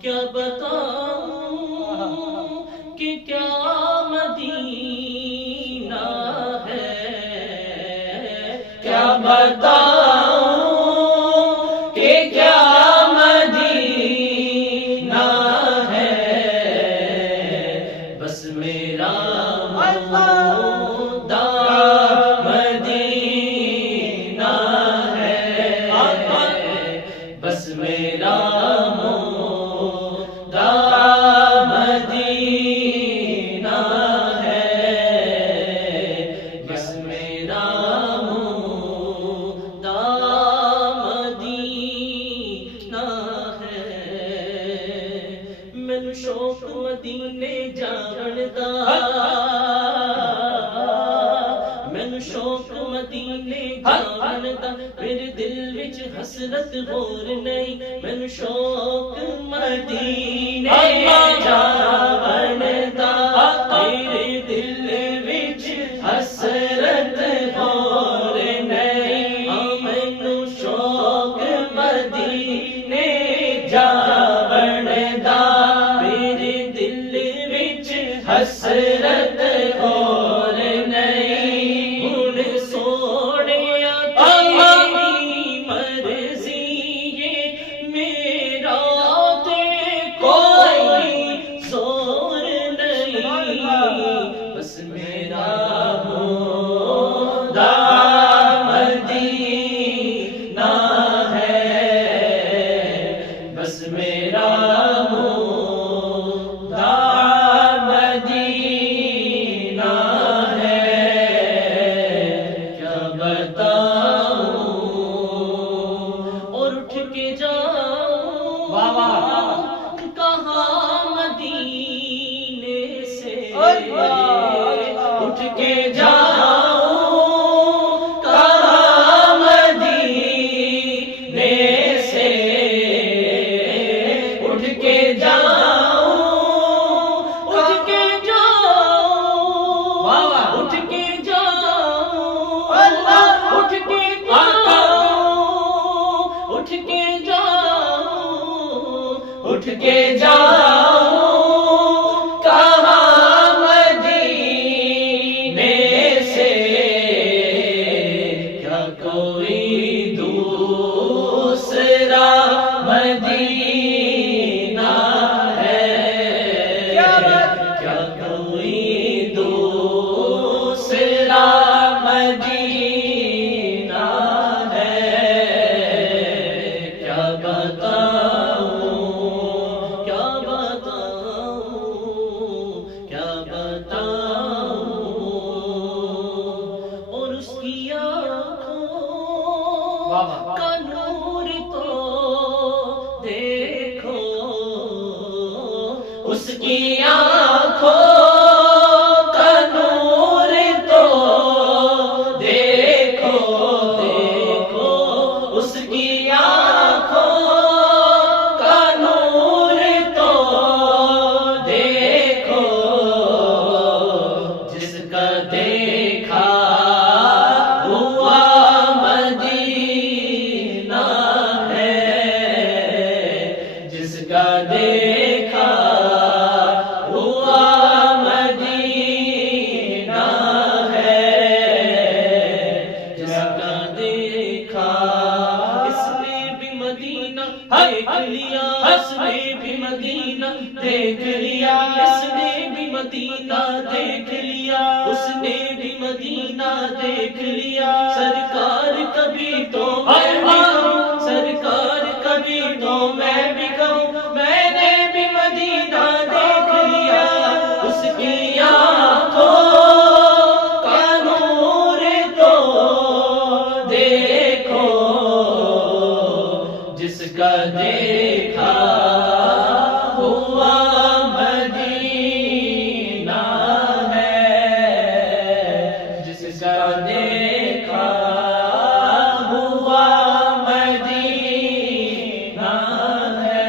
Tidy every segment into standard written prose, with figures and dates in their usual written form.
کیا بتاؤں کہ کیا مدینہ ہے، کیا بتاؤں کہ کیا مدینہ ہے، بس میرا مدہ مدینہ ہے، بس میرا مدہ مدینہ ہے، بس میرا مدہ مدینہ ہے۔ مینوں شوق مدینے جان دا، مینوں شوق مدینے جان دا، میرے دل وچ حسرت ہور نہیں، مینوں شوق مدینے جان دا، میرے دل وچ حسرت ہور نہیں، مینوں شوق مدینے جان دا، میرے دل وچ حسرت ہور نہیں، ہن سوڑیا تیری مرضی ہے، میرا تے کوئی زور نہیں، بس میرا مدہ مدینہ ہے، بس میرا مدہ مدینہ ہے، کیا بتاؤں اور اٹھ کے جاؤں کہاں مدینے سے، اٹھ کے جاؤں کہاں مدینے سے، اٹھ کے جاؤں، اٹھ کے جاؤں، اٹھ کے جاؤں، اٹھ کے جاؤں، اٹھ کے جاؤں، اٹھ کے جاؤں کہاں مدینے سے، کیا کوئی دوسرا مدینہ ہے، کیا کوئی دوسرا مدینہ ہے، کیا بتاؤں، کیا بتاؤں، کیا بتاؤں، اور اس کی آنکھوں کا نور تو دیکھو، اس کی آنکھوں کا نور تو دیکھو، دیکھو اس کی آنکھوں کا نور تو دیکھو، جس کا دیکھا ہوا مدینہ ہے، جس کا دیکھا ہوا مدینہ ہے، جس کا دیکھا، اس نے بھی مدینہ دیکھ لیا، اس نے بھی مدینہ دیکھ لیا، اس نے بھی مدینہ دیکھ لیا، اس نے بھی مدینہ دیکھ لیا، سرکار کبھی تو میں بھی کہوں، سرکار کبھی تو میں بھی کہوں، میں نے بھی مدینہ دیکھ لیا، اس کی آنکھوں کا نور تو دیکھو، جس کا دیکھا ہوا مدینہ ہے، جس کا دیکھا ہوا مدینہ ہے۔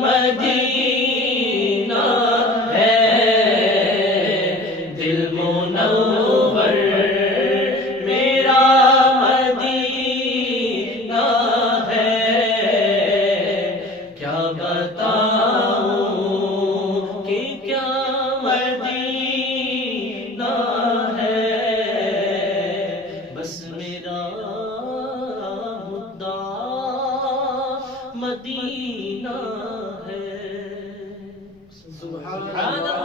مدینہ ہے، دل منور میرا مدینہ ہے، کیا بتاؤں کہ کیا مدینہ ہے، بس میرا مدینہ ہے۔ سبحان اللہ۔